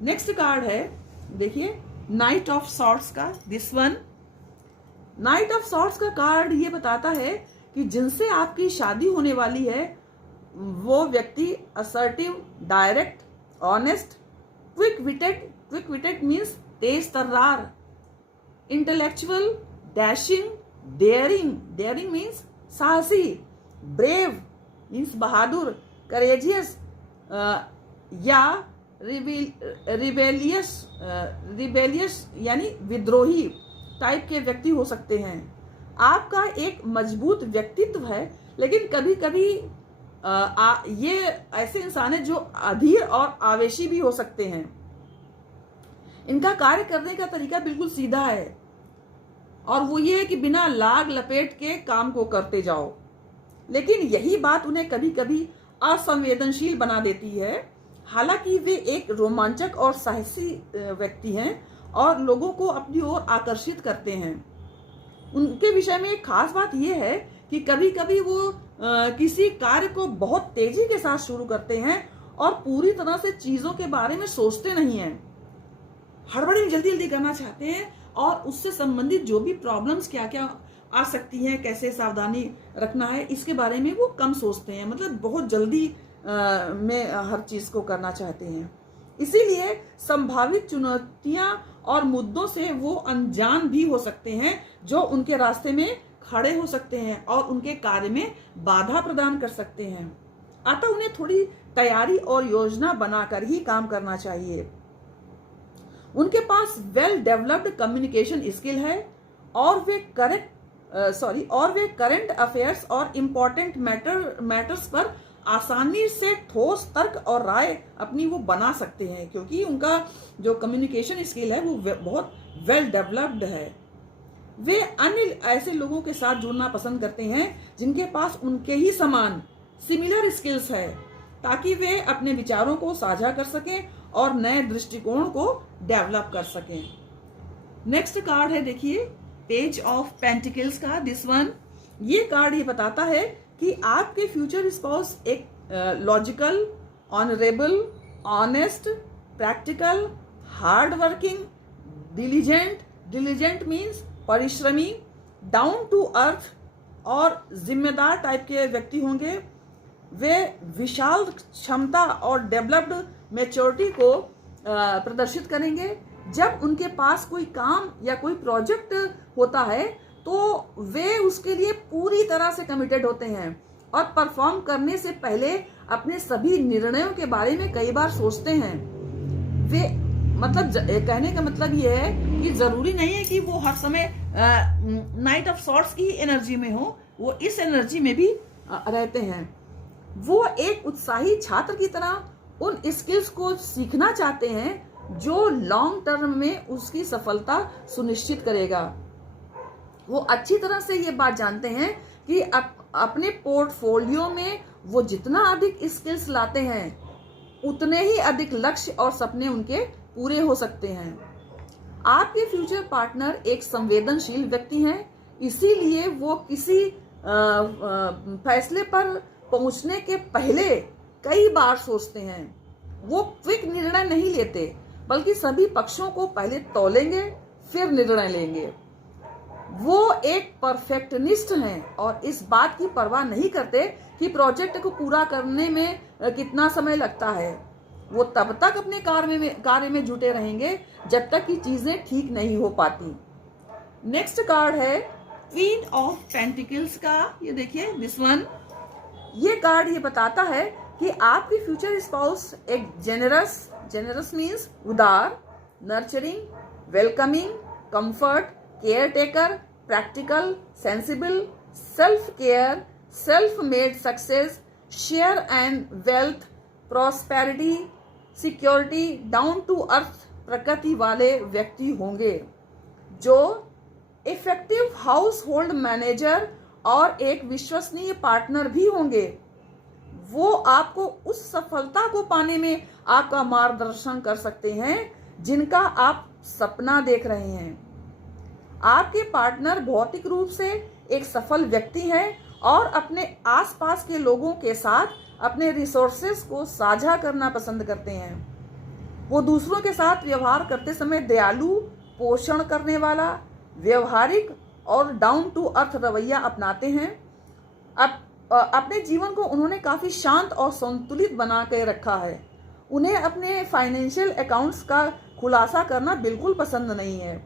नेक्स्ट कार्ड है, देखिए, नाइट ऑफ सॉर्ड्स का। This one, night of swords का कार्ड ये बताता है कि जिनसे आपकी शादी होने वाली है वो व्यक्ति assertive, direct, honest, quick witted means तेज तर्रार, इंटेलेक्चुअल, डैशिंग, डेयरिंग मीन्स साहसी, ब्रेव मीन्स बहादुर, करेजियस या रिबेलियस यानी विद्रोही टाइप के व्यक्ति हो सकते हैं। आपका एक मजबूत व्यक्तित्व है, लेकिन कभी कभी ये ऐसे इंसान हैं जो अधीर और आवेशी भी हो सकते हैं। इनका कार्य करने का तरीका बिल्कुल सीधा है, और वो ये है कि बिना लाग लपेट के काम को करते जाओ। लेकिन यही बात उन्हें कभी कभी असंवेदनशील बना देती है। हालांकि वे एक रोमांचक और साहसी व्यक्ति हैं और लोगों को अपनी ओर आकर्षित करते हैं। उनके विषय में एक खास बात यह है कि कभी कभी वो किसी कार्य को बहुत तेजी के साथ शुरू करते हैं और पूरी तरह से चीजों के बारे में सोचते नहीं हैं। हड़बड़ी में जल्दी जल्दी करना चाहते हैं और उससे संबंधित जो भी प्रॉब्लम्स क्या क्या आ सकती हैं, कैसे सावधानी रखना है, इसके बारे में वो कम सोचते हैं। मतलब बहुत जल्दी में हर चीज को करना चाहते हैं। इसीलिए संभावित चुनौतियां और मुद्दों से वो अनजान भी हो सकते हैं जो उनके रास्ते में खड़े हो सकते हैं और उनके कार्य में बाधा प्रदान कर सकते हैं। अतः उन्हें थोड़ी तैयारी और योजना बनाकर ही काम करना चाहिए। उनके पास वेल डेवलप्ड कम्युनिकेशन स्किल है और वे करंट अफेयर्स और इम्पोर्टेंट मैटर्स पर आसानी से ठोस तर्क और राय अपनी वो बना सकते हैं, क्योंकि उनका जो कम्युनिकेशन स्किल है वो बहुत वेल डेवलप्ड है। वे अन्य ऐसे लोगों के साथ जुड़ना पसंद करते हैं जिनके पास उनके ही समान सिमिलर स्किल्स है, ताकि वे अपने विचारों को साझा कर सकें और नए दृष्टिकोण को डेवलप कर सकें। नेक्स्ट कार्ड है, देखिए, पेज ऑफ पेंटिकल्स का। दिस वन, ये कार्ड ये बताता है कि आपके फ्यूचर स्पाउस एक logical, honourable, honest, practical, hard working, diligent means परिश्रमी, डाउन टू अर्थ और जिम्मेदार टाइप के व्यक्ति होंगे। वे विशाल क्षमता और डेवलप्ड मैच्योरिटी को प्रदर्शित करेंगे। जब उनके पास कोई काम या कोई प्रोजेक्ट होता है तो वे उसके लिए पूरी तरह से कमिटेड होते हैं और परफॉर्म करने से पहले अपने सभी निर्णयों के बारे में कई बार सोचते हैं। वे कहने का मतलब ये है कि जरूरी नहीं है कि वो हर समय नाइट ऑफ सॉर्ड्स की एनर्जी में हो, वो इस एनर्जी में भी रहते हैं। वो एक उत्साही छात्र की तरह उन स्किल्स को सीखना चाहते हैं जो लॉन्ग टर्म में उसकी सफलता सुनिश्चित करेगा। वो अच्छी तरह से ये बात जानते हैं कि अपने पोर्टफोलियो में वो जितना अधिक स्किल्स लाते हैं उतने ही अधिक लक्ष्य और सपने उनके पूरे हो सकते हैं। आपके फ्यूचर पार्टनर एक संवेदनशील व्यक्ति हैं, इसीलिए वो किसी फैसले पर पहुंचने के पहले कई बार सोचते हैं। वो क्विक निर्णय नहीं लेते, बल्कि सभी पक्षों को पहले तौलेंगे फिर निर्णय लेंगे। वो एक परफेक्शनिस्ट हैं और इस बात की परवाह नहीं करते कि प्रोजेक्ट को पूरा करने में कितना समय लगता है। वो तब तक अपने कार्य में जुटे रहेंगे जब तक कि चीजें ठीक नहीं हो पाती। नेक्स्ट कार्ड है क्वीन ऑफ पेंटिकल्स का। ये देखिए दिस वन। ये कार्ड ये बताता है कि आपकी फ्यूचर स्पाउस एक जेनरस मीन्स उदार, nurturing, welcoming, comfort, caretaker, practical, sensible, self care, self made success, share and wealth, prosperity, security, down to earth प्रकृति वाले व्यक्ति होंगे, जो इफेक्टिव हाउस होल्ड मैनेजर और एक विश्वसनीय पार्टनर भी होंगे। वो आपको उस सफलता को पाने में आपका मार्गदर्शन कर सकते हैं जिनका आप सपना देख रहे हैं। आपके पार्टनर भौतिक रूप से एक सफल व्यक्ति हैं और अपने आसपास के लोगों के साथ अपने रिसोर्सेस को साझा करना पसंद करते हैं। वो दूसरों के साथ व्यवहार करते समय दयालु, पोषण करने वाला, व्यवहारिक और डाउन टू अर्थ रवैया अपनाते हैं। अपने जीवन को उन्होंने काफी शांत और संतुलित बना के रखा है। उन्हें अपने फाइनेंशियल अकाउंट्स का खुलासा करना बिल्कुल पसंद नहीं है,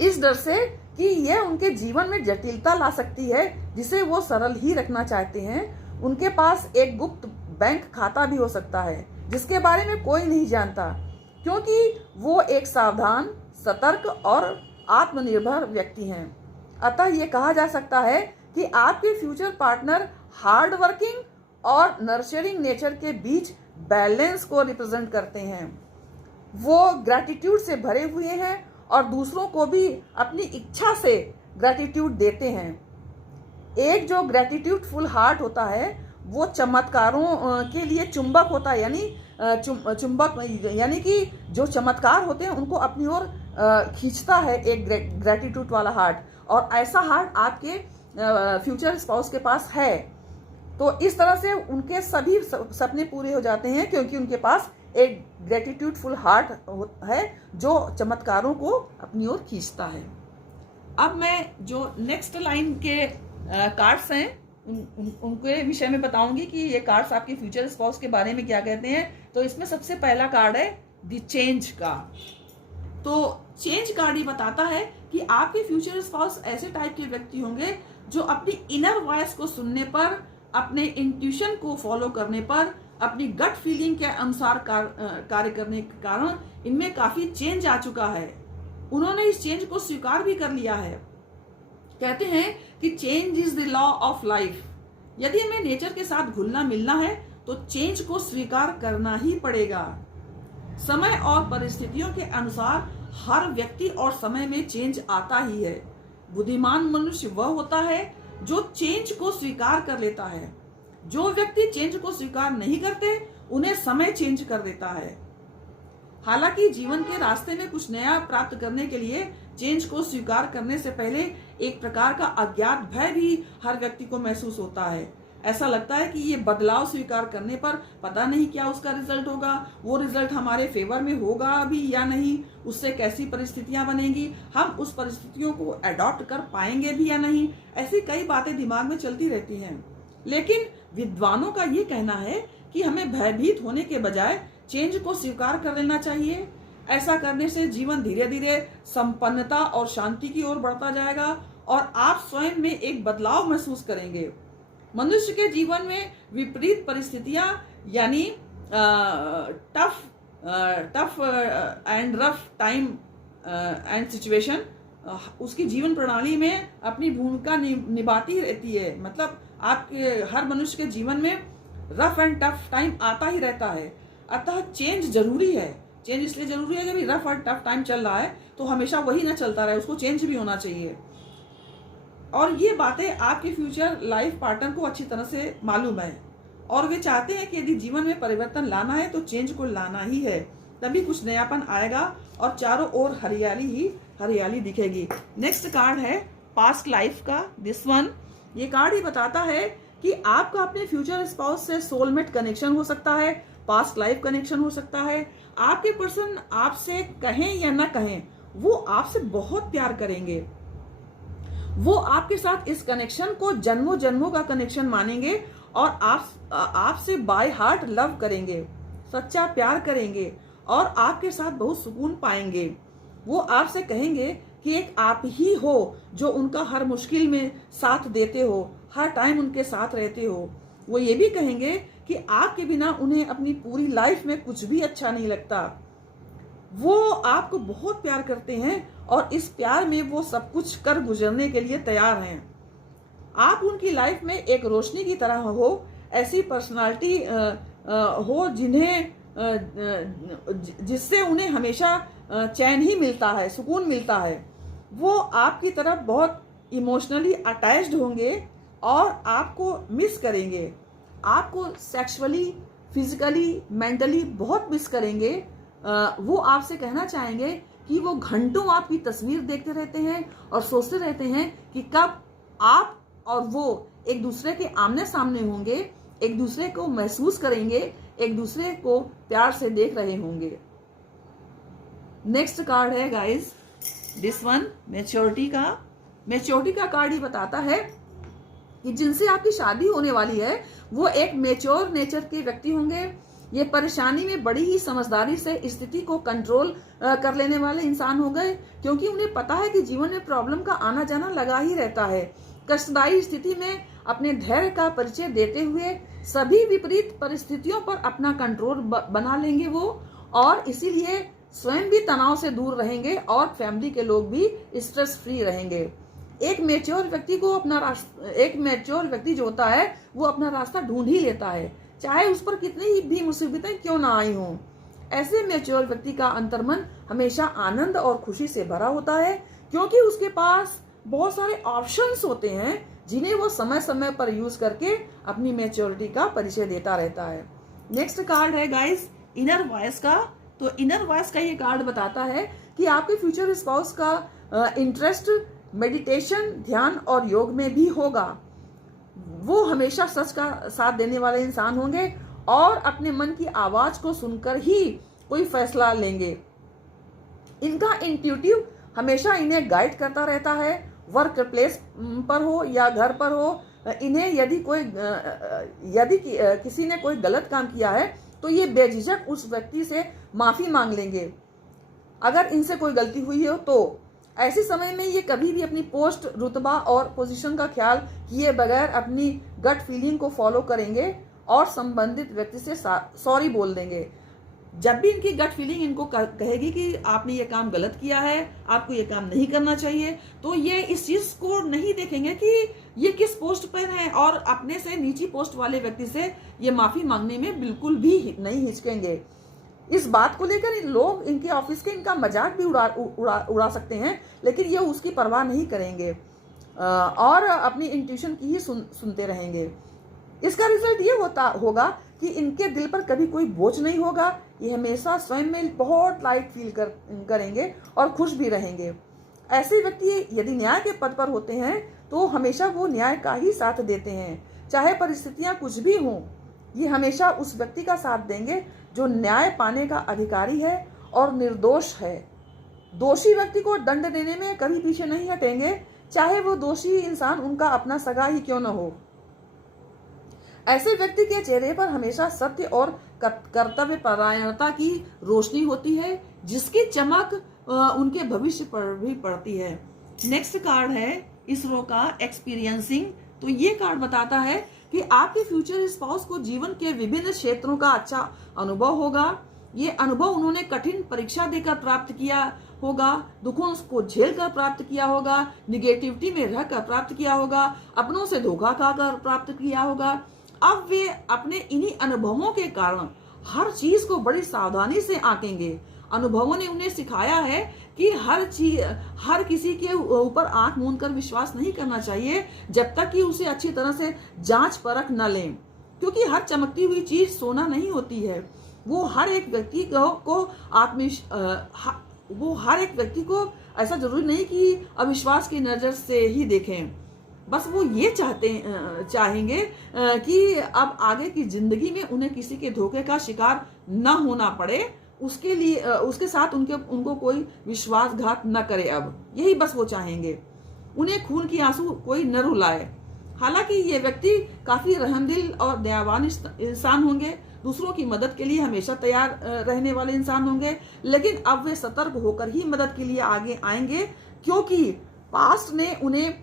इस डर से कि यह उनके जीवन में जटिलता ला सकती है जिसे वो सरल ही रखना चाहते हैं। उनके पास एक गुप्त बैंक खाता भी हो सकता है जिसके बारे में कोई नहीं जानता, क्योंकि वो एक सावधान, सतर्क और आत्मनिर्भर व्यक्ति हैं। अतः ये कहा जा सकता है कि आपके फ्यूचर पार्टनर हार्ड वर्किंग और नर्चरिंग नेचर के बीच बैलेंस को रिप्रेजेंट करते हैं। वो ग्रैटिट्यूड से भरे हुए हैं और दूसरों को भी अपनी इच्छा से ग्रैटिट्यूड देते हैं। एक जो ग्रैटिट्यूडफुल हार्ट होता है वो चमत्कारों के लिए चुंबक होता है, यानी चुंबक यानी कि जो चमत्कार होते हैं उनको अपनी ओर खींचता है एक ग्रैटिट्यूड वाला हार्ट, और ऐसा हार्ट आपके फ्यूचर स्पाउस के पास है। तो इस तरह से उनके सभी सपने पूरे हो जाते हैं क्योंकि उनके पास एक ग्रेटिट्यूडफुल हार्ट है जो चमत्कारों को अपनी ओर खींचता है। अब मैं जो नेक्स्ट लाइन के कार्ड्स हैं उनके विषय में बताऊंगी कि ये कार्ड्स आपके फ्यूचर स्पाउस के बारे में क्या कहते हैं। तो इसमें सबसे पहला कार्ड है द चेंज का। तो चेंज कार्ड ये बताता है कि आपके फ्यूचर स्पाउस ऐसे टाइप के व्यक्ति होंगे जो अपनी इनर वॉइस को सुनने पर, अपने इंट्यूशन को फॉलो करने पर, अपनी गट फीलिंग के अनुसार कार्य करने के कारण इनमें काफी चेंज आ चुका है। उन्होंने इस चेंज को स्वीकार भी कर लिया है। कहते हैं कि change is the law of life. यदि हमें नेचर के साथ घुलना मिलना है तो चेंज को स्वीकार करना ही पड़ेगा। समय और परिस्थितियों के अनुसार हर व्यक्ति और समय में चेंज आता ही है। बुद्धिमान मनुष्य वह होता है जो चेंज को स्वीकार कर लेता है। जो व्यक्ति चेंज को स्वीकार नहीं करते उन्हें समय चेंज कर देता है। हालांकि जीवन के रास्ते में कुछ नया प्राप्त करने के लिए चेंज को स्वीकार करने से पहले एक प्रकार का अज्ञात भय भी हर व्यक्ति को महसूस होता है। ऐसा लगता है कि ये बदलाव स्वीकार करने पर पता नहीं क्या उसका रिजल्ट होगा, वो रिजल्ट हमारे फेवर में होगा भी या नहीं, उससे कैसी परिस्थितियां बनेंगी, हम उस परिस्थितियों को अडॉप्ट कर पाएंगे भी या नहीं। ऐसी कई बातें दिमाग में चलती रहती हैं। लेकिन विद्वानों का ये कहना है कि हमें भयभीत होने के बजाय चेंज को स्वीकार कर लेना चाहिए। ऐसा करने से जीवन धीरे धीरे संपन्नता और शांति की ओर बढ़ता जाएगा और आप स्वयं में एक बदलाव महसूस करेंगे। मनुष्य के जीवन में विपरीत परिस्थितियां यानी tough and rough time and situation उसकी जीवन प्रणाली में अपनी भूमिका निभाती रहती है। मतलब आपके हर मनुष्य के जीवन में रफ एंड टफ टाइम आता ही रहता है। अतः चेंज जरूरी है। चेंज इसलिए जरूरी है कि रफ और टफ टाइम चल रहा है तो हमेशा वही ना चलता रहे, उसको चेंज भी होना चाहिए। और ये बातें आपके फ्यूचर लाइफ पार्टनर को अच्छी तरह से मालूम है और वे चाहते हैं कि यदि जीवन में परिवर्तन लाना है तो चेंज को लाना ही है। तभी कुछ नयापन आएगा और चारों ओर हरियाली ही हरियाली दिखेगी। नेक्स्ट कार्ड है पास्ट लाइफ का, दिस वन। ये कार्ड ही बताता है कि आपका अपने फ्यूचर स्पाउस से सोलमेट कनेक्शन हो सकता है, पास्ट लाइफ कनेक्शन हो सकता है। आपके पर्सन आपसे कहें या ना कहें, वो आपसे बहुत प्यार करेंगे। वो आपके साथ इस कनेक्शन को जन्मों जन्मों का कनेक्शन मानेंगे और आपसे बाय हार्ट लव करेंगे, सच्चा प्यार करेंगे और आपके साथ बहुत सुकून पाएंगे। वो आपसे कहेंगे कि एक आप ही हो जो उनका हर मुश्किल में साथ देते हो, हर टाइम उनके साथ रहते हो। वो ये भी कहेंगे कि आपके बिना उन्हें अपनी पूरी लाइफ में कुछ भी अच्छा नहीं लगता। वो आपको बहुत प्यार करते हैं और इस प्यार में वो सब कुछ कर गुजरने के लिए तैयार हैं। आप उनकी लाइफ में एक रोशनी की तरह हो, ऐसी पर्सनालिटी हो जिससे उन्हें हमेशा चैन ही मिलता है, सुकून मिलता है। वो आपकी तरफ बहुत इमोशनली अटैच्ड होंगे और आपको मिस करेंगे। आपको सेक्सुअली, फिजिकली, मेंटली बहुत मिस करेंगे। वो आपसे कहना चाहेंगे कि वो घंटों आपकी तस्वीर देखते रहते हैं और सोचते रहते हैं कि कब आप और वो एक दूसरे के आमने सामने होंगे, एक दूसरे को महसूस करेंगे, एक दूसरे को प्यार से देख रहे होंगे। नेक्स्ट कार्ड है गाइस, दिस वन, मैच्योरिटी का। मैच्योरिटी का कार्ड ही बताता है कि जिनसे आपकी शादी होने वाली है वो एक मैच्योर नेचर के व्यक्ति होंगे। ये परेशानी में बड़ी ही समझदारी से स्थिति को कंट्रोल कर लेने वाले इंसान हो गए, क्योंकि उन्हें पता है कि जीवन में प्रॉब्लम का आना जाना लगा ही रहता है। कष्टदायी स्थिति में अपने धैर्य का परिचय देते हुए सभी विपरीत परिस्थितियों पर अपना कंट्रोल बना लेंगे वो, और इसीलिए स्वयं भी तनाव से दूर रहेंगे और फैमिली के लोग भी स्ट्रेस फ्री रहेंगे। एक मैच्योर व्यक्ति जो होता है वो अपना रास्ता ढूंढ ही लेता है, चाहे उस पर कितनी भी मुसीबतें क्यों ना आई हों। ऐसे मैच्योर व्यक्ति का अंतर्मन हमेशा आनंद और खुशी से भरा होता है, क्योंकि उसके पास बहुत सारे ऑप्शंस होते हैं जिन्हें वो समय समय पर यूज करके अपनी मैच्योरिटी का परिचय देता रहता है। नेक्स्ट कार्ड है गाइस, इनर वॉइस का। तो इनर वॉइस का ये कार्ड बताता है कि आपके फ्यूचर स्पाउस का इंटरेस्ट मेडिटेशन, ध्यान और योग में भी होगा। वो हमेशा सच का साथ देने वाले इंसान होंगे और अपने मन की आवाज को सुनकर ही कोई फैसला लेंगे। इनका इंट्यूटिव हमेशा इन्हें गाइड करता रहता है, वर्क प्लेस पर हो या घर पर हो। इन्हें यदि किसी ने कोई गलत काम किया है तो ये बेझिझक उस व्यक्ति से माफी मांग लेंगे अगर इनसे कोई गलती हुई हो तो। ऐसे समय में ये कभी भी अपनी पोस्ट, रुतबा और पोजीशन का ख्याल किए बगैर अपनी गट फीलिंग को फॉलो करेंगे और संबंधित व्यक्ति से सॉरी बोल देंगे। जब भी इनकी गट फीलिंग इनको कहेगी कि आपने ये काम गलत किया है, आपको ये काम नहीं करना चाहिए, तो ये इस चीज को नहीं देखेंगे कि ये किस पोस्ट पर है, और अपने से नीची पोस्ट वाले व्यक्ति से ये माफी मांगने में बिल्कुल भी नहीं हिचकेंगे। इस बात को लेकर लोग इनके ऑफिस के इनका मजाक भी उड़ा सकते हैं, लेकिन ये उसकी परवाह नहीं करेंगे और अपनी इंट्यूशन की ही सुनते रहेंगे। इसका रिजल्ट ये होगा कि इनके दिल पर कभी कोई बोझ नहीं होगा। ये हमेशा स्वयं में बहुत लाइट फील करेंगे और खुश भी रहेंगे। ऐसे व्यक्ति यदि न्याय के पद पर होते हैं तो हमेशा वो न्याय का ही साथ देते हैं, चाहे परिस्थितियां कुछ भी हों। ये हमेशा उस व्यक्ति का साथ देंगे जो न्याय पाने का अधिकारी है और निर्दोष है। दोषी व्यक्ति को दंड देने में कभी पीछे नहीं हटेंगे, चाहे वो दोषी इंसान उनका अपना सगा ही क्यों न हो। ऐसे व्यक्ति के चेहरे पर हमेशा सत्य और कर्तव्य परायणता की रोशनी होती है, जिसकी चमक उनके भविष्य पर भी पड़ती है। नेक्स्ट कार्ड है इसरो का एक्सपीरियंसिंग। तो ये कार्ड बताता है कि आपके फ्यूचर स्पाउस को जीवन के विभिन्न क्षेत्रों का अच्छा अनुभव होगा। ये अनुभव उन्होंने कठिन परीक्षा देकर प्राप्त किया होगा, दुखों को झेल कर प्राप्त किया होगा, निगेटिविटी में रहकर प्राप्त किया होगा, अपनों से धोखा खाकर प्राप्त किया होगा। अब वे अपने इन्हीं अनुभवों के कारण हर चीज को बड़ी सावधानी से आंकेंगे। अनुभवों ने उन्हें सिखाया है कि हर किसी के ऊपर आंख मूंद कर विश्वास नहीं करना चाहिए जब तक कि उसे अच्छी तरह से जांच परख न लें, क्योंकि हर चमकती हुई चीज सोना नहीं होती है। वो हर एक व्यक्ति को वो हर एक व्यक्ति को ऐसा जरूरी नहीं कि अविश्वास की नज़र से ही देखें। बस वो ये चाहेंगे कि अब आगे की जिंदगी में उन्हें किसी के धोखे का शिकार न होना पड़े, उसके लिए उसके साथ उनको कोई विश्वासघात न करे। अब यही बस वो चाहेंगे, उन्हें खून की आंसू कोई न रुलाए। हालांकि ये व्यक्ति काफी रहमदिल और दयावान इंसान होंगे, दूसरों की मदद के लिए हमेशा तैयार रहने वाले इंसान होंगे, लेकिन अब वे सतर्क होकर ही मदद के लिए आगे आएंगे, क्योंकि पास्ट में उन्हें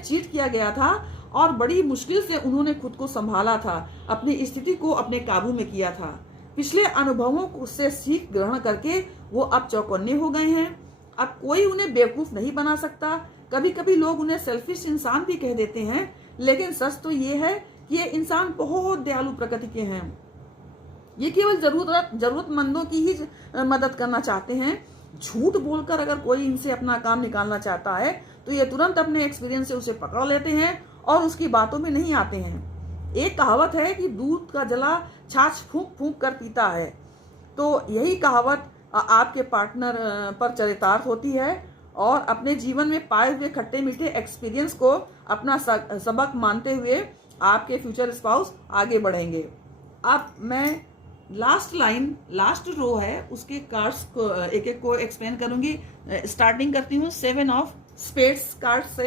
चीट किया गया था और बड़ी मुश्किल से उन्होंने खुद को संभाला था, अपनी स्थिति को अपने काबू में किया था। पिछले अनुभवों से सीख ग्रहण करके वो अब चौकन्ने हो गए हैं। अब कोई उन्हें बेवकूफ नहीं बना सकता। कभी कभी लोग उन्हें सेल्फिश इंसान भी कह देते हैं, लेकिन सच तो ये है कि ये इंसान बहुत दयालु प्रकृति के हैं। ये केवल जरूरतमंदों की ही मदद करना चाहते हैं। झूठ बोलकर अगर कोई इनसे अपना काम निकालना चाहता है तो ये तुरंत अपने एक्सपीरियंस से उसे पकड़ लेते हैं और उसकी बातों में नहीं आते हैं। एक कहावत है कि दूध का जला छाछ फूंक फूंक कर पीता है, तो यही कहावत आपके पार्टनर पर चरितार्थ होती है और अपने जीवन में पाए हुए खट्टे मीठे एक्सपीरियंस को अपना सबक मानते हुए आपके फ्यूचर स्पाउस आगे बढ़ेंगे। अब मैं लास्ट रो है उसके कार्ड्स को एक एक को एक्सप्लेन करूंगी। स्टार्टिंग करती हूँ 7 ऑफ स्पेड्स कार्ड से।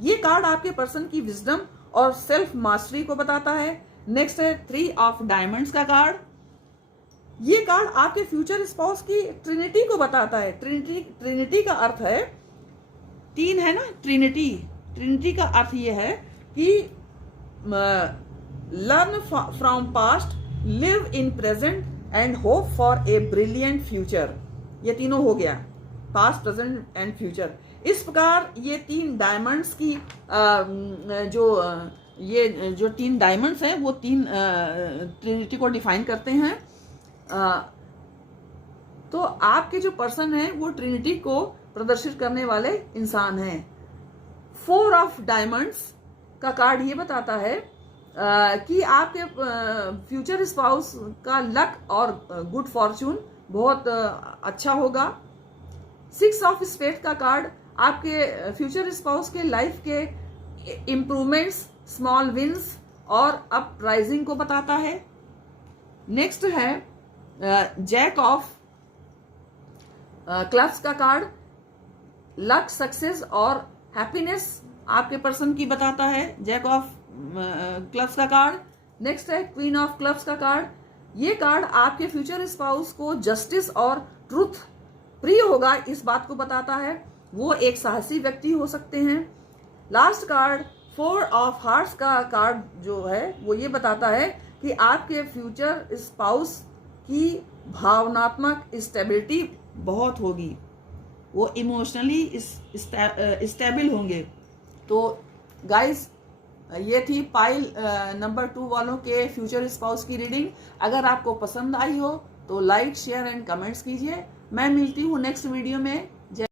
ये कार्ड आपके पर्सन की विजडम और सेल्फ मास्टरी को बताता है। नेक्स्ट है 3 ऑफ डायमंड्स का कार्ड। ये कार्ड आपके फ्यूचर स्पाउस की ट्रिनिटी को बताता है। ट्रिनिटी का अर्थ है 3 है ना, ट्रिनिटी का अर्थ ये है कि learn from past, live in present and hope for a brilliant future. ये तीनों हो गया, पास्ट, प्रेजेंट एंड फ्यूचर। इस प्रकार ये 3 डायमंड्स की जो 3 डायमंड्स हैं वो 3 ट्रिनिटी को डिफाइन करते हैं। तो आपके जो पर्सन है वो ट्रिनिटी को प्रदर्शित करने वाले इंसान हैं। 4 ऑफ डायमंड्स का कार्ड ये बताता है कि आपके फ्यूचर स्पाउस का लक और गुड फॉर्चून बहुत अच्छा होगा। 6 ऑफ स्पेड का कार्ड आपके फ्यूचर स्पाउस के लाइफ के इम्प्रूवमेंट्स, स्मॉल विंस और अपराइजिंग को बताता है। नेक्स्ट है जैक ऑफ क्लब्स का कार्ड, लक, सक्सेस और हैप्पीनेस आपके पर्सन की बताता है, जैक ऑफ क्लब्स का कार्ड। नेक्स्ट है क्वीन ऑफ क्लब्स का कार्ड। ये कार्ड आपके फ्यूचर स्पाउस को जस्टिस और ट्रूथ प्रिय होगा, इस बात को बताता है। वो एक साहसी व्यक्ति हो सकते हैं। लास्ट कार्ड 4 ऑफ हार्ट्स का कार्ड जो है वो ये बताता है कि आपके फ्यूचर स्पाउस की भावनात्मक स्टेबिलिटी बहुत होगी, वो इमोशनली स्टेबल होंगे। तो गाइस ये थी पाइल नंबर 2 वालों के फ्यूचर स्पाउस की रीडिंग। अगर आपको पसंद आई हो तो लाइक, शेयर एंड कमेंट्स कीजिए। मैं मिलती हूँ नेक्स्ट वीडियो में।